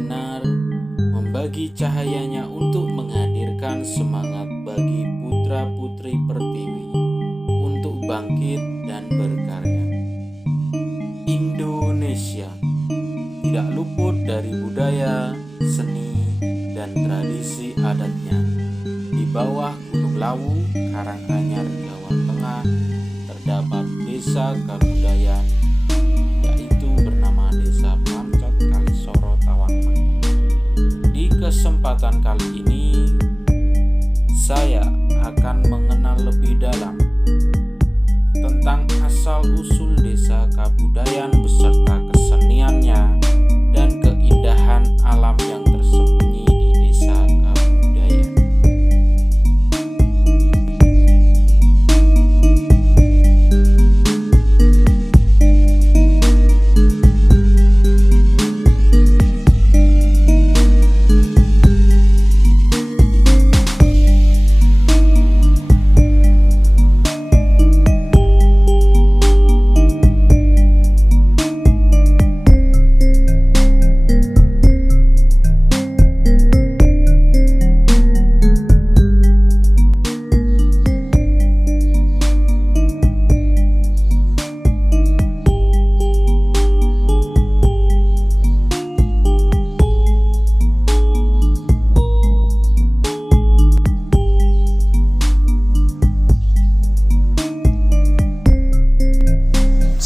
bersinar, membagi cahayanya untuk menghadirkan semangat bagi putra-putri Pertiwi untuk bangkit dan berkarya. Indonesia tidak luput dari budaya, seni, dan tradisi adatnya. Di bawah Gunung Lawu, Karanganyar, Jawa Tengah, terdapat desa kabudayan, yaitu bernama Desa Pancot Kalisoro Tawangmangu. Di kesempatan kali ini, saya akan mengenal lebih dalam tentang asal-usul desa kabudayan beserta keseniannya dan keindahan alam yang tersembunyi di desa kabudayan.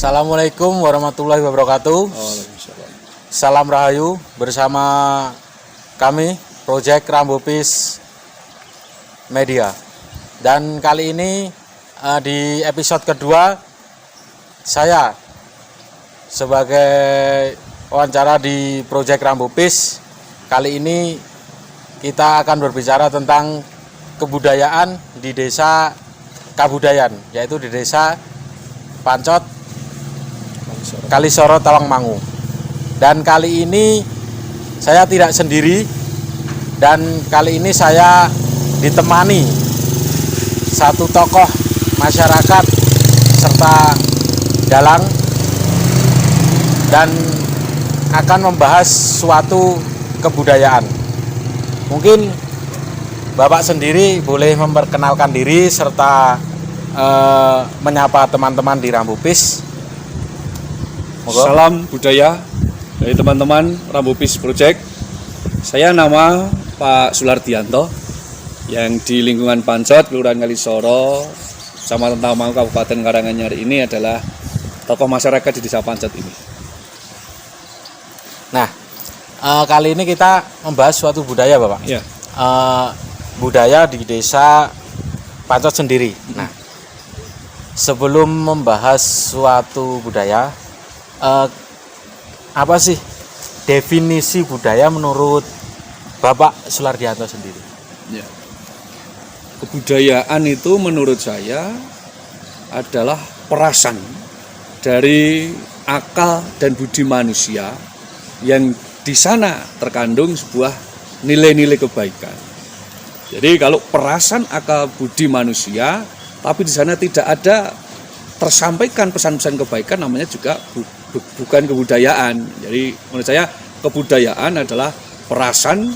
Assalamualaikum warahmatullahi wabarakatuh. Salam Rahayu bersama kami Project Rambopis Media. Dan kali ini di episode kedua saya sebagai wawancara di Project Rambopis. Kali ini kita akan berbicara tentang kebudayaan di desa Kabudayan, yaitu di desa Pancot Kalisoro Tawangmangu. Dan kali ini saya tidak sendiri, dan kali ini saya ditemani satu tokoh masyarakat serta dalang, dan akan membahas suatu kebudayaan. Mungkin Bapak sendiri boleh memperkenalkan diri serta menyapa teman-teman di Rambopis. Salam budaya dari teman-teman Rambopis Project. Saya nama Pak Sulardianto, yang di lingkungan Pancot, Kelurahan Kalisoro, Kecamatan Tawangmangu, Kabupaten Karanganyar ini adalah tokoh masyarakat di desa Pancot ini. Nah, kali ini kita membahas suatu budaya, Bapak. Ya. Budaya di desa Pancot sendiri. Nah, sebelum membahas suatu budaya, apa sih definisi budaya menurut Bapak Sulardianto sendiri? Ya. Kebudayaan itu menurut saya adalah perasan dari akal dan budi manusia yang di sana terkandung sebuah nilai-nilai kebaikan. Jadi kalau perasan akal budi manusia tapi di sana tidak ada tersampaikan pesan-pesan kebaikan, namanya juga bukan kebudayaan. Jadi menurut saya kebudayaan adalah perasan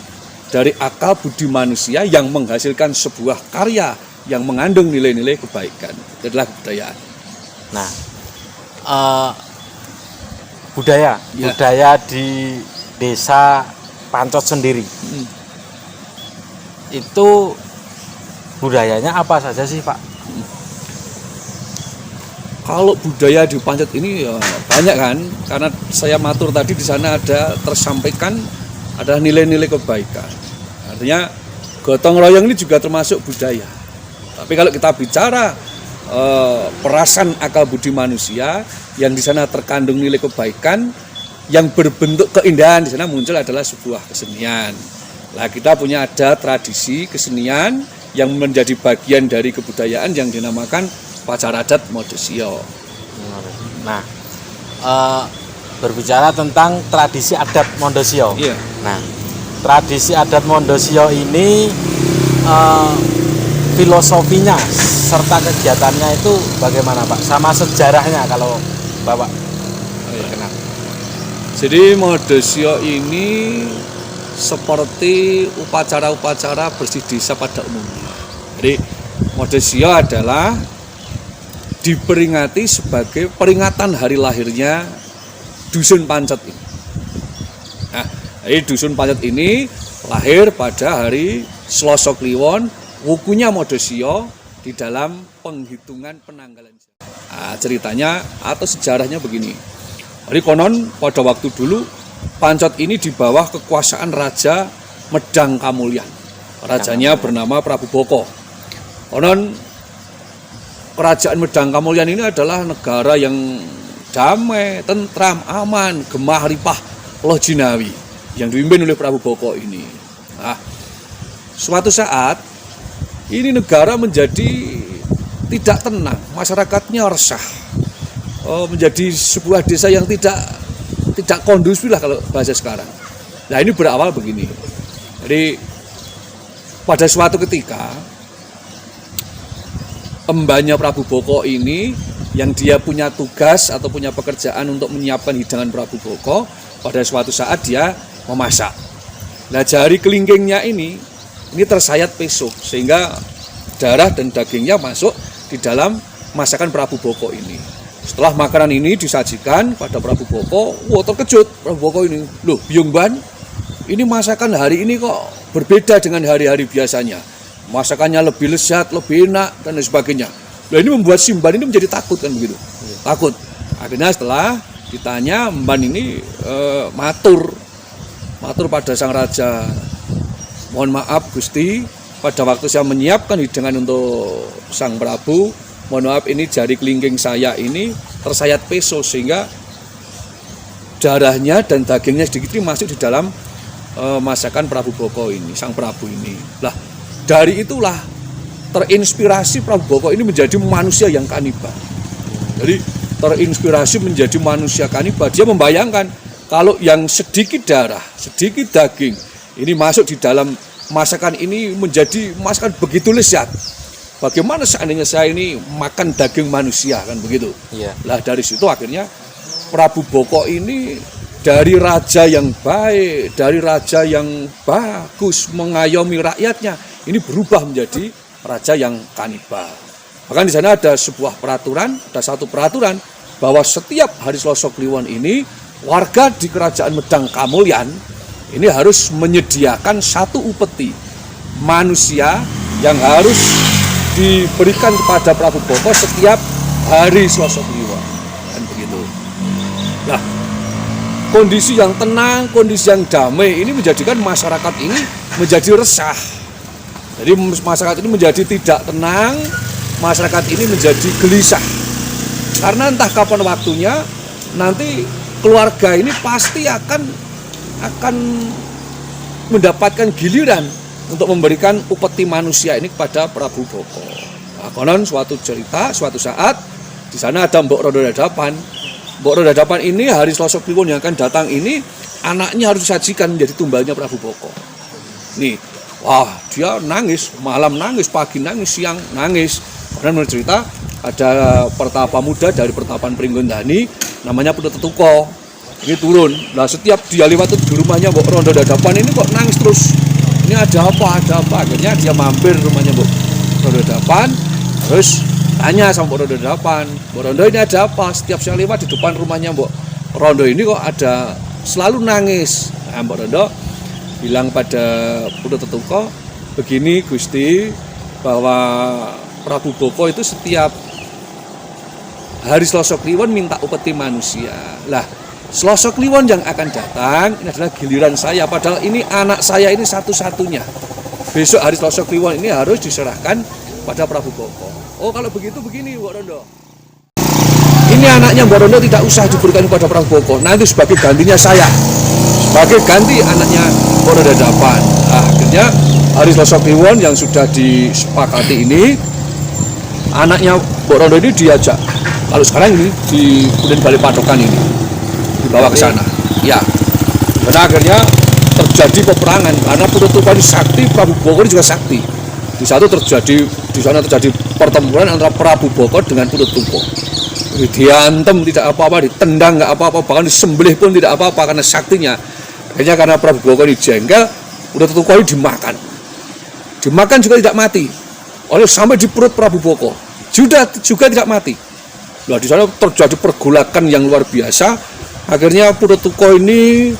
dari akal budi manusia yang menghasilkan sebuah karya yang mengandung nilai-nilai kebaikan. Itu adalah kebudayaan. Nah, budaya di desa Pancot sendiri, itu budayanya apa saja sih, Pak? Kalau budaya di Pancot ini ya banyak kan, karena saya matur tadi di sana ada tersampaikan ada nilai-nilai kebaikan. Artinya gotong royong ini juga termasuk budaya. Tapi kalau kita bicara perasan akal budi manusia yang di sana terkandung nilai kebaikan yang berbentuk keindahan, di sana muncul adalah sebuah kesenian. Nah, kita punya ada tradisi kesenian yang menjadi bagian dari kebudayaan yang dinamakan Pacar Adat Modosio. Nah, berbicara tentang tradisi adat Mondosio. Iya. Nah, tradisi adat Mondosio ini filosofinya serta kegiatannya itu bagaimana, Pak? Sama sejarahnya kalau Bapak berkenan. Jadi modesio ini seperti upacara-upacara bersih desa pada umumnya. Jadi modesio adalah diperingati sebagai peringatan hari lahirnya Dusun Pancet ini. Nah, jadi Dusun Pancet ini lahir pada hari Selasa Kliwon, wukunya modesio di dalam penghitungan penanggalan. Nah, ceritanya atau sejarahnya begini. Jadi konon pada waktu dulu Pancet ini di bawah kekuasaan Raja Medang Kamulyan. Rajanya bernama Prabu Boko. Konon Kerajaan Medang Kamulyan ini adalah negara yang damai, tentram, aman, gemah ripah loh jinawi yang dipimpin oleh Prabu Boko ini. Nah, suatu saat ini negara menjadi tidak tenang, masyarakatnya resah, menjadi sebuah desa yang tidak kondusif lah kalau bahasa sekarang. Nah, ini berawal begini. Jadi pada suatu ketika embahnya Prabu Boko ini yang dia punya tugas atau punya pekerjaan untuk menyiapkan hidangan Prabu Boko, pada suatu saat dia memasak. Nah, jari kelingkingnya ini tersayat peso sehingga darah dan dagingnya masuk di dalam masakan Prabu Boko ini. Setelah makanan ini disajikan pada Prabu Boko, wah terkejut Prabu Boko ini. Loh, Biung Ban, ini masakan hari ini kok berbeda dengan hari-hari biasanya. Masakannya lebih lezat, lebih enak, dan lain sebagainya. Nah, ini membuat si Mban ini menjadi takut kan begitu. Takut. Akhirnya setelah ditanya, Mban ini matur pada sang raja. Mohon maaf Gusti, pada waktu saya menyiapkan hidangan untuk sang Prabu, mohon maaf ini jari kelingking saya ini tersayat peso sehingga darahnya dan dagingnya sedikit ini masuk di dalam masakan Prabu Boko ini, sang Prabu ini. Lah, dari itulah terinspirasi Prabu Boko ini menjadi manusia yang kanibal. Jadi terinspirasi menjadi manusia kanibal. Dia membayangkan kalau yang sedikit darah, sedikit daging ini masuk di dalam masakan ini menjadi masakan begitu lezat. Bagaimana seandainya saya ini makan daging manusia kan begitu. Iya. Lah dari situ akhirnya Prabu Boko ini dari raja yang baik, dari raja yang bagus mengayomi rakyatnya, ini berubah menjadi raja yang kanibal. Bahkan di sana ada sebuah peraturan, ada satu peraturan bahwa setiap hari Selasa Kliwon ini warga di Kerajaan Medang Kamulyan ini harus menyediakan satu upeti manusia yang harus diberikan kepada Prabu Boko setiap hari Selasa Kliwon. Dan begitu. Nah, kondisi yang tenang, kondisi yang damai ini menjadikan masyarakat ini menjadi resah. Jadi masyarakat ini menjadi tidak tenang, masyarakat ini menjadi gelisah. Karena entah kapan waktunya nanti keluarga ini pasti akan mendapatkan giliran untuk memberikan upeti manusia ini kepada Prabu Boko. Nah, konon suatu cerita, suatu saat di sana ada Mbok Rondo Dadapan. Mbok Rondo Dadapan ini hari Selasa Kliwon yang akan datang ini anaknya harus disajikan menjadi tumbalnya Prabu Boko. Nih, wah dia nangis, malam nangis, pagi nangis, siang nangis. Karena menurut cerita ada pertapa muda dari pertapan Pringgondani namanya Putu Tetuko. Ini turun. Nah setiap dia lewat di rumahnya Mbok Rondo Dadapan ini kok nangis terus. Ini ada apa? Akhirnya dia mampir rumahnya Mbok Rondo Dadapan. Terus tanya sama Mbok Rondo Dadapan, Mbok Rondo ini ada apa? Setiap saya lewat di depan rumahnya Mbok Rondo ini kok ada selalu nangis. Nah, Mbok Rondo bilang pada Putu Tetuko, begini Gusti, bahwa Prabu Boko itu setiap hari Selasa Kliwon minta upeti manusia. Lah, Selasa Kliwon yang akan datang ini adalah giliran saya, padahal ini anak saya ini satu-satunya. Besok hari Selasa Kliwon ini harus diserahkan pada Prabu Boko. Oh kalau begitu begini Mbok Rondo, ini anaknya Mbok Rondo tidak usah diberikan kepada Prabu Boko, nanti sebagai gantinya saya, sebagai ganti anaknya Mbok Rondo Dadapan. Nah, akhirnya hari Selasa Kliwon yang sudah disepakati ini, anaknya Mbok Rondo ini diajak, kalau sekarang ini di Punden Bali Patokan ini dibawa ke sana. Ya, karena akhirnya terjadi peperangan karena Putu Tetuko ini sakti, Prabu Boko ini juga sakti. Di sana terjadi pertempuran antara Prabu Boko dengan Putu Tetuko. diantem tidak apa-apa, ditendang nggak apa-apa, bahkan disembelih pun tidak apa-apa karena saktinya. Akhirnya karena Prabu Boko ini jengkel, udah Tutuko ini dimakan juga tidak mati. Oleh sampai di perut Prabu Boko juga tidak mati. Nah, di sana terjadi pergolakan yang luar biasa. Akhirnya Tutuko ini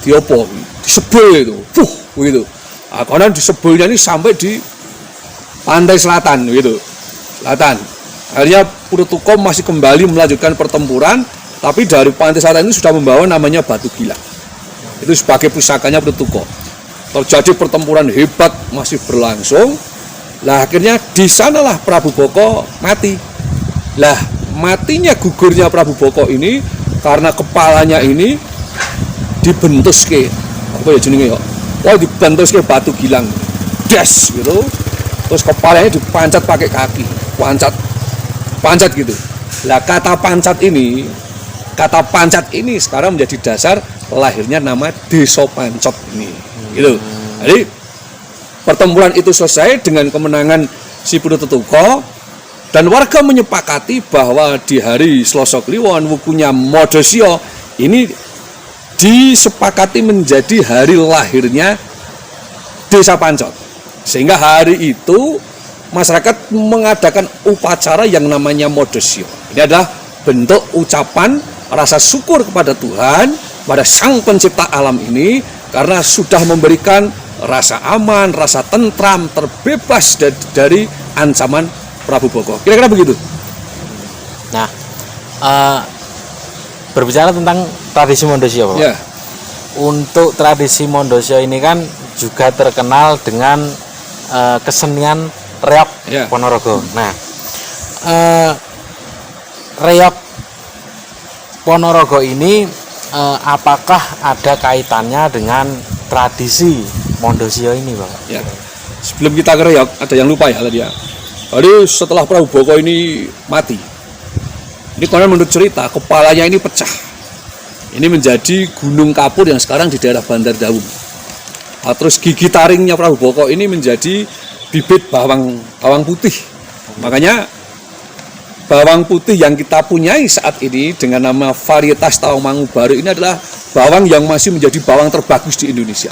disebel itu, gitu. Nah, karena disebelnya ini sampai di pantai selatan, gitu. Akhirnya Tutuko masih kembali melanjutkan pertempuran, tapi dari pantai selatan ini sudah membawa namanya batu gila. Itu sebagai pusakanya Tutuko. Terjadi pertempuran hebat masih berlangsung. Lah akhirnya di sanalah Prabu Boko mati. Lah matinya gugurnya Prabu Boko ini karena kepalanya ini dibentuske. Apa ya jenenge ya? Oh, dibentuske batu gilang. Des gitu. Terus kepalanya dipancat pakai kaki. Pancat gitu. Lah kata pancat ini sekarang menjadi dasar lahirnya nama Desa Pancot ini. Gitu. Jadi pertempuran itu selesai dengan kemenangan si Tutuko dan warga menyepakati bahwa di hari Selasa Kliwon wukunya Modosio ini disepakati menjadi hari lahirnya Desa Pancot. Sehingga hari itu masyarakat mengadakan upacara yang namanya Modosio. Ini adalah bentuk ucapan rasa syukur kepada Tuhan, pada Sang Pencipta alam ini, karena sudah memberikan rasa aman, rasa tentram, terbebas dari ancaman Prabu Boko. Kira-kira begitu. Nah, berbicara tentang tradisi Mondosio, Pak. Ya. Untuk tradisi Mondosio ini kan juga terkenal dengan kesenian reok Ya. Ponorogo. Nah, reok Ponorogo ini apakah ada kaitannya dengan tradisi Mondosio ini, Pak? Ya. Sebelum kita ke reok, ada yang lupa ya tadi ya. Jadi setelah Prabu Boko ini mati, ini konon menurut cerita kepalanya ini pecah. Ini menjadi Gunung Kapur yang sekarang di daerah Bandar Dawung. Nah, terus gigi taringnya Prabu Boko ini menjadi bibit bawang putih. Makanya bawang putih yang kita punyai saat ini dengan nama varietas Tawangmangu Baru ini adalah bawang yang masih menjadi bawang terbagus di Indonesia.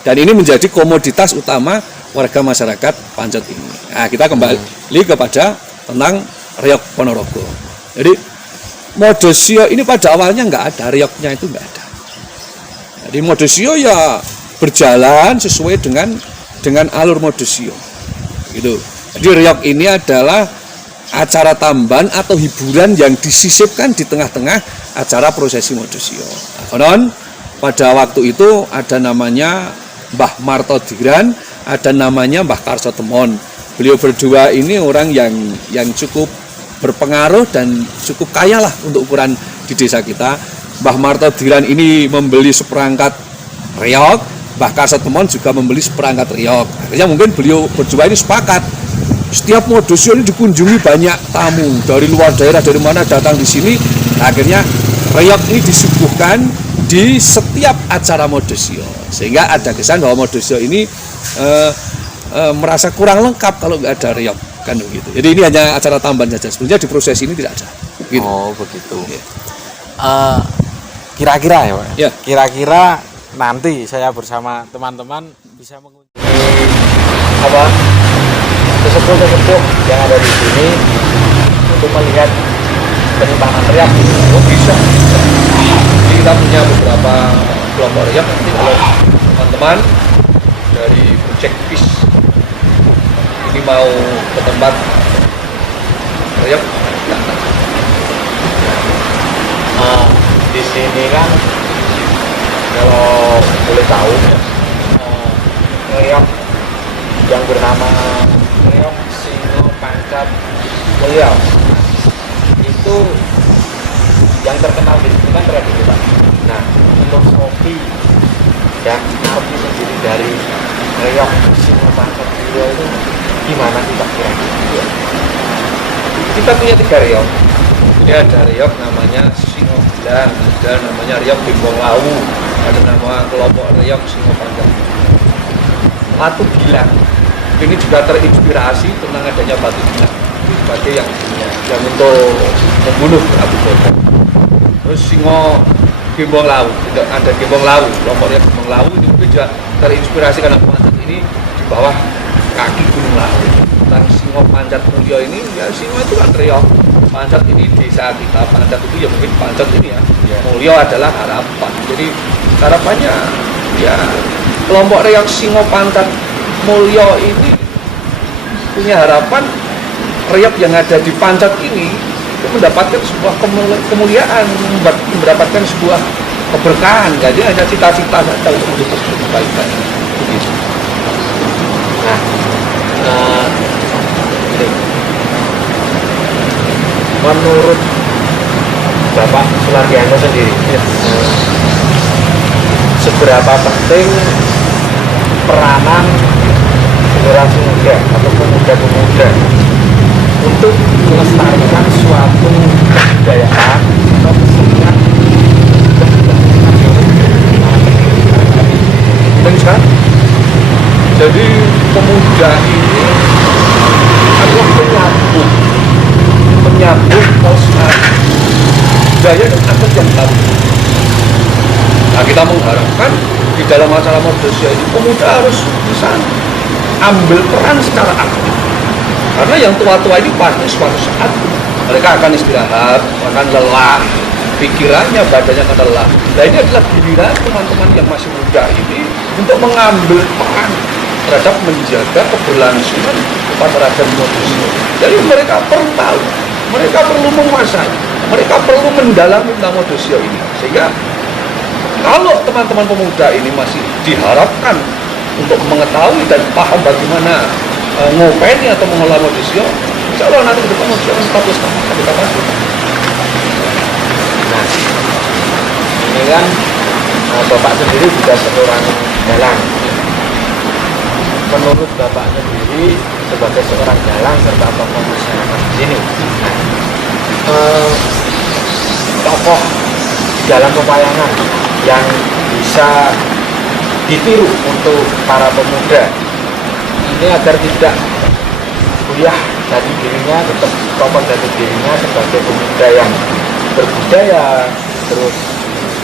Dan ini menjadi komoditas utama warga masyarakat Pancot ini. Nah, kita kembali kepada tentang reok Ponorogo. Jadi Modosio ini pada awalnya nggak ada, reoknya itu nggak ada. Jadi Modosio ya berjalan sesuai dengan alur Modosio. Gitu. Jadi reok ini adalah acara tambahan atau hiburan yang disisipkan di tengah-tengah acara prosesi Modosio. Konon pada waktu itu ada namanya Mbah Martodiran, ada namanya Mbah Karso Temon. Beliau berdua ini orang yang cukup berpengaruh dan cukup kaya lah untuk ukuran di desa kita. Mbah Martodiran ini membeli seperangkat reok, Mbah Karso Temon juga membeli seperangkat reok. Akhirnya mungkin beliau berdua ini sepakat. Setiap Modosio ini dikunjungi banyak tamu dari luar daerah, dari mana datang di sini. Akhirnya reok ini disuguhkan di setiap acara Modosio, sehingga ada kesan bahwa Modosio ini merasa kurang lengkap kalau nggak ada reok, kan begitu. Jadi ini hanya acara tambahan saja. Sebenarnya di proses ini tidak ada. Gitu. Oh begitu. Kira-kira ya, Pak. Ya. Kira-kira nanti saya bersama teman-teman bisa mengunjungi sesepuh yang ada di sini untuk melihat penyimpanan reok. Oh bisa. Jadi kita punya beberapa kelompok reok. Nanti kalau teman-teman dari Project Peace ini mau ke tempat reok, di sini kan kalau boleh tahu reok yang bernama reok Singo Pancot Mulya itu yang terkenal di sini kan tradisi, Pak. Nah, untuk kopi dan arti sendiri dari reok Singo Pancot Mulya itu gimana sih, Pak, kira-kira? kita punya 3 reok. Ini ada reok namanya Singo Gilang, ada namanya reok Bimbong Lawu, ada nama kelompok reok Singo Pancot. Batu Gilang ini juga terinspirasi tentang adanya batu gilang. itu sebagai yang untuk membunuh Abu Bakar. Terus Singo Gembong Lawu, ada Gembong Lawu, kelompoknya Gembong Lawu itu juga terinspirasi karena Pancat ini di bawah kaki Gunung Lawu. Tentang Singo Pancat Mulyo ini, ya Singo itu kan reok. Pancat ini desa kita, Pancat itu ya mungkin Pancat ini ya. Mulyo adalah harapan. Jadi harapannya ya kelompok reok Singo Pancat Mulyo ini punya harapan reok yang ada di Pancat ini itu mendapatkan sebuah kemuliaan, mendapatkan sebuah keberkahan. Jadi hanya cita-cita saja untuk hidup kebaikan. Begitu. Nah, ini menurut Bapak Sulardianto sendiri, seberapa penting peranan generasi muda atau pemuda-pemuda untuk melestarikan suatu kebudayaan atau kesenian Kan? Jadi pemuda ini adalah penyambung pelestari budaya dan adat yang baru. Nah, kita mengharapkan di dalam masalah Modusio ini pemuda harus bisa ambil peran secara aktif. Karena yang tua-tua ini pasti suatu saat mereka akan istirahat, akan lelah, pikirannya, badannya akan lelah. Nah, ini adalah giliran teman-teman yang masih muda ini untuk mengambil peran terhadap menjaga keberlangsungan masyarakat Modusio. Jadi mereka perlu tahu, mereka perlu menguasai, mereka perlu mendalami tentang Modusio ini. Sehingga kalau teman-teman pemuda ini masih diharapkan untuk mengetahui dan paham bagaimana ngopeni atau mengelola Modusio, insya Allah nanti ke depan Modusio akan status kita masuk. Nah, ini kan Bapak sendiri juga seorang dalang. Menurut Bapak sendiri sebagai seorang dalang serta tokoh masyarakat di sini, tokoh dalam pewayangan yang bisa ditiru untuk para pemuda ini agar tidak kuliah dari dirinya, tetap kokoh dari dirinya sebagai pemuda yang berbudaya, terus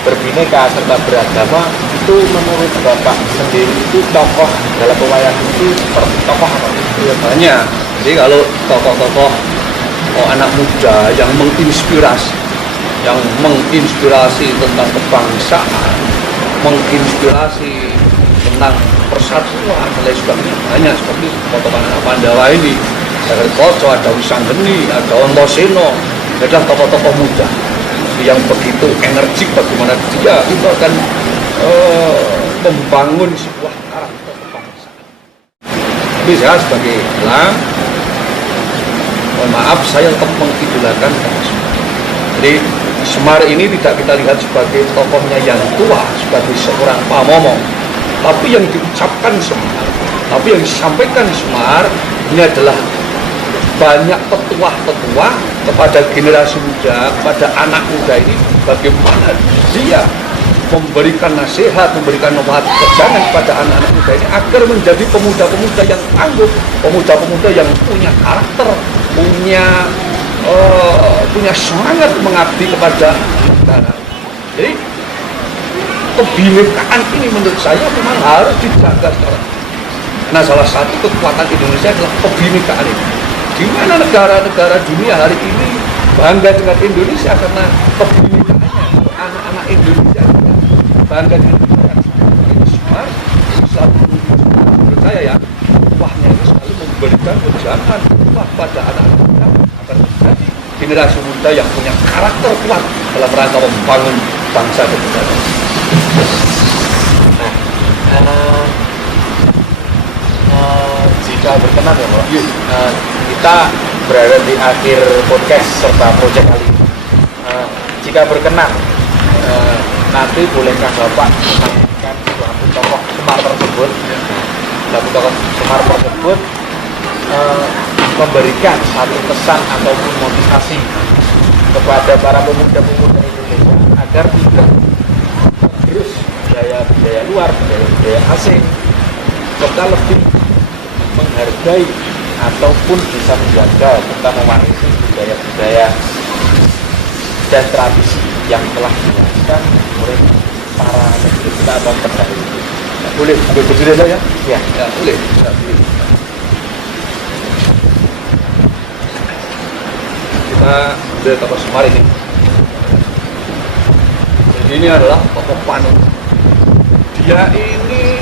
berbineka serta beragama. Itu menurut Bapak sendiri itu tokoh dalam pewayangan itu seperti tokoh apa? Ya, banyak. Jadi kalau tokoh-tokoh anak muda yang menginspirasi tentang kebangsaan, menginspirasi tentang persatuan dan lain sebagainya banyak, seperti tokoh anak Pandawa ini, ada Koco, ada Wisanggeni, ada Ontoseno, adalah tokoh-tokoh muda yang begitu energik bagaimana dia itu akan membangun sebuah karakter kebangsaan. Tapi saya sebagai dalang, mohon maaf, saya tetap mengidolakan Semar. Jadi Semar ini tidak kita lihat sebagai tokohnya yang tua, sebagai seorang pamomong, tapi yang diucapkan Semar, tapi yang disampaikan Semar ini adalah banyak petuah-petuah kepada generasi muda, kepada anak muda ini, bagaimana dia memberikan nasihat, memberikan pegangan kepada anak-anak muda ini agar menjadi pemuda-pemuda yang tangguh, pemuda-pemuda yang punya karakter, punya semangat mengabdi kepada negara. Jadi kebinekaan ini menurut saya memang harus dijaga sekarang. Nah, salah satu kekuatan Indonesia adalah kebinekaan ini. Di mana negara-negara dunia hari ini bangga dengan Indonesia karena kebinekaannya, anak-anak Indonesia bangga dengan Indonesia. Ini Semar selalu menurut saya ya, wahnya itu selalu memberikan ujangan pada anak-anak muda agar menjadi generasi muda yang punya karakter kuat dalam rangka membangun bangsa dan negara. Jika berkenan ya Pak, kita berada di akhir podcast serta proyek kali ini. Jika berkenan, nanti bolehkah Bapak menyampaikan suatu tokoh Semar tersebut, memberikan satu pesan ataupun motivasi kepada para pemuda-pemuda Indonesia agar tidak terus budaya luar, budaya asing, serta lebih menghargai ataupun bisa menjaga serta mewarisi budaya-budaya dan tradisi yang telah dilakukan oleh para leluhur kita atau pendahulu. Boleh ambil berdiri saja? Ya, Ya, boleh. Ya, boleh. Kita ambil tokoh Semar ini. Jadi ini adalah tokoh Panu. Dia ini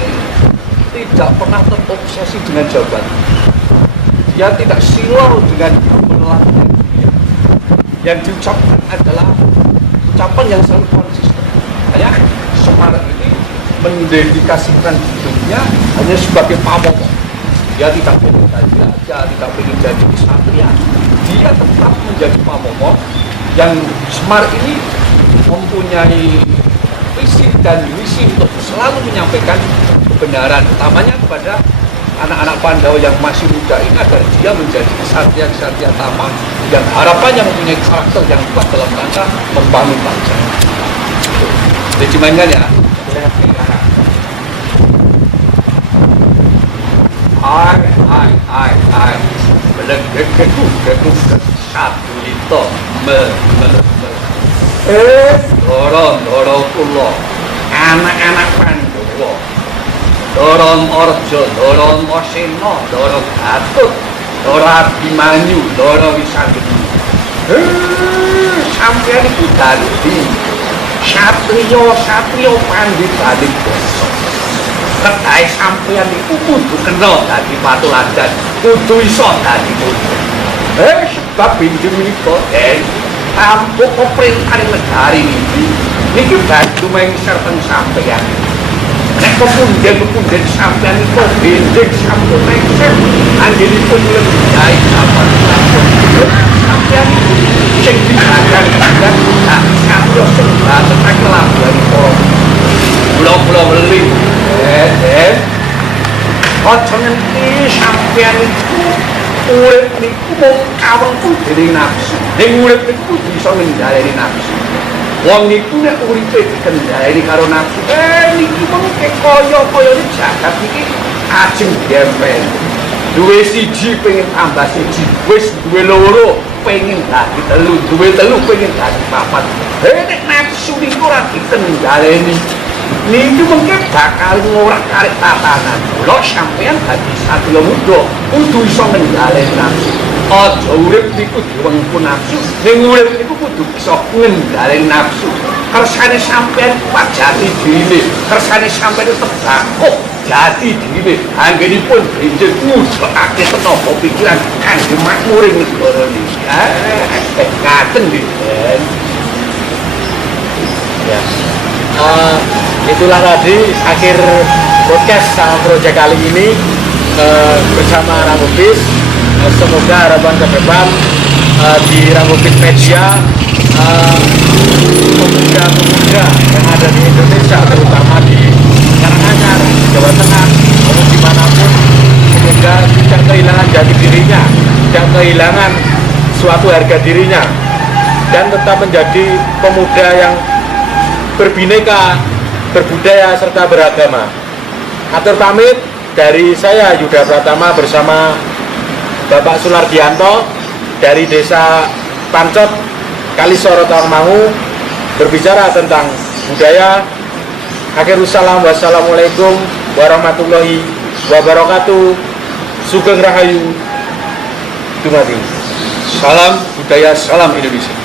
tidak pernah terobsesi dengan jabatan. Dia tidak silau dengan gemerlapnya dunia. Yang diucapkan adalah ucapan yang selalu konsisten. Kayak Semar ini mendedikasikan hidupnya hanya sebagai pamongko. Dia tidak ingin jadi raja, tidak ingin jadi ksatria. Dia tetap menjadi pamongko. Yang Semar ini mempunyai visi dan misi untuk selalu menyampaikan kebenaran, utamanya kepada anak-anak Pandawa yang masih muda ini, agar dia menjadi ksatria-ksatria tamang yang harapannya mempunyai karakter yang kuat dalam rangka membangun bangsa. Jadi dimainkan ya. Ai, belegek satu lito dorong kula anak-anak Pandhawa, dorong Arja, dorong Asena, dorong Gatut, dorong Abimanyu, dorong Wisanggeni. Sampeyan iku dadi satriya pandhita basa. Kedai sampeyan iku kudu kena dadi patuladan, kudu iso dadi murid. Sebab pinjem menika tampuk pemerintahan negara niki bantu mengser teng sampeyan. Nek kemudian sampeyan itu benjing sampun mengser, anjenipun lebih baik apa sampeyan itu sing diajar kan sampeyan sing batek kelabuhan pulau-pulau beli. Ojo ngerti sampeyan itu urip niku mung kawengku dening nafsu. Ning urip niku bisa ngendhaleni nafsu. Wong niku nek uripe dikendhaleni karo nafsu, niki mengke kaya-kayane jagat iki ajeng dempel. Duwe siji pengen tambah siji, wis duwe loro pengen dadi telu, duwe telu pengen dadi papat. Nek nafsu niku ora dikendhaleni, niku mengke bakal ngorak-arik tatanan. Lho sampeyan dadi satriya muda kudu iso ngendhaleni nafsu. Aja urip niku diwengku nafsu, ning urip niku kudu iso ngendhaleni nafsu. Kersane sampeyan kuat jati dirine, kersane sampeyan tetep bakuh jati dirine. Anggenipun benjing ngudhekake tenaga pikiran kangge makmuring negara niki. Ngaten nggih. ya. Itulah tadi akhir podcast sama proyek kali ini bersama Rambubis. Semoga harapan ke depan di Rambubis Media pemuda-pemuda yang ada di Indonesia, terutama di Karanganyar, Jawa Tengah, maupun dimanapun, semoga tidak kehilangan jati dirinya, tidak kehilangan suatu harga dirinya, dan tetap menjadi pemuda yang berbineka, berbudaya, serta beragama. Atur pamit dari saya Yuda Pratama bersama Bapak Sunardianto dari Desa Pancot, Kalisoro, Tawangmangu, berbicara tentang budaya. Akhirussalam, wassalamualaikum warahmatullahi wabarakatuh. Sugeng Rahayu, dumadi. Salam budaya, salam Indonesia.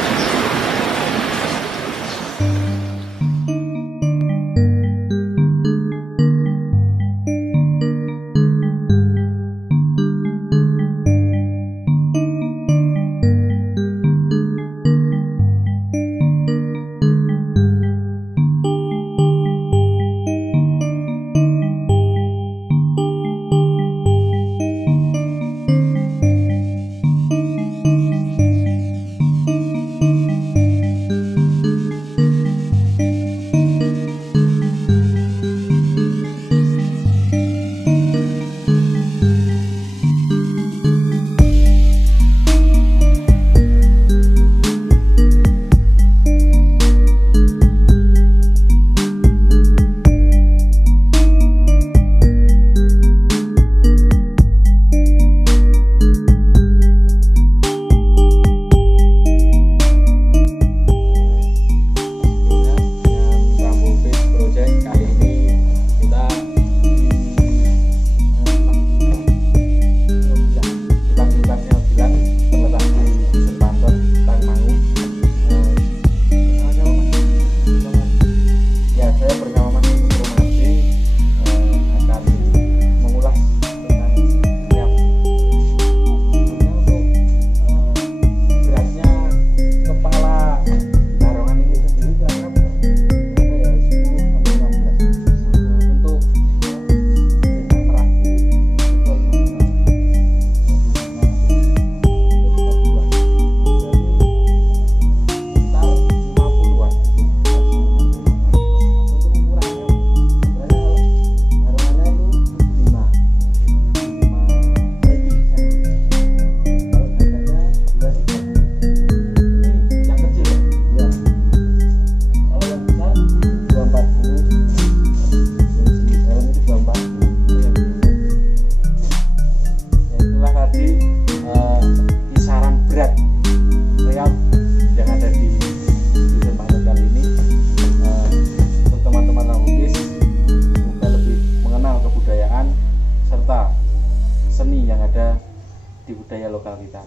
lokal kita.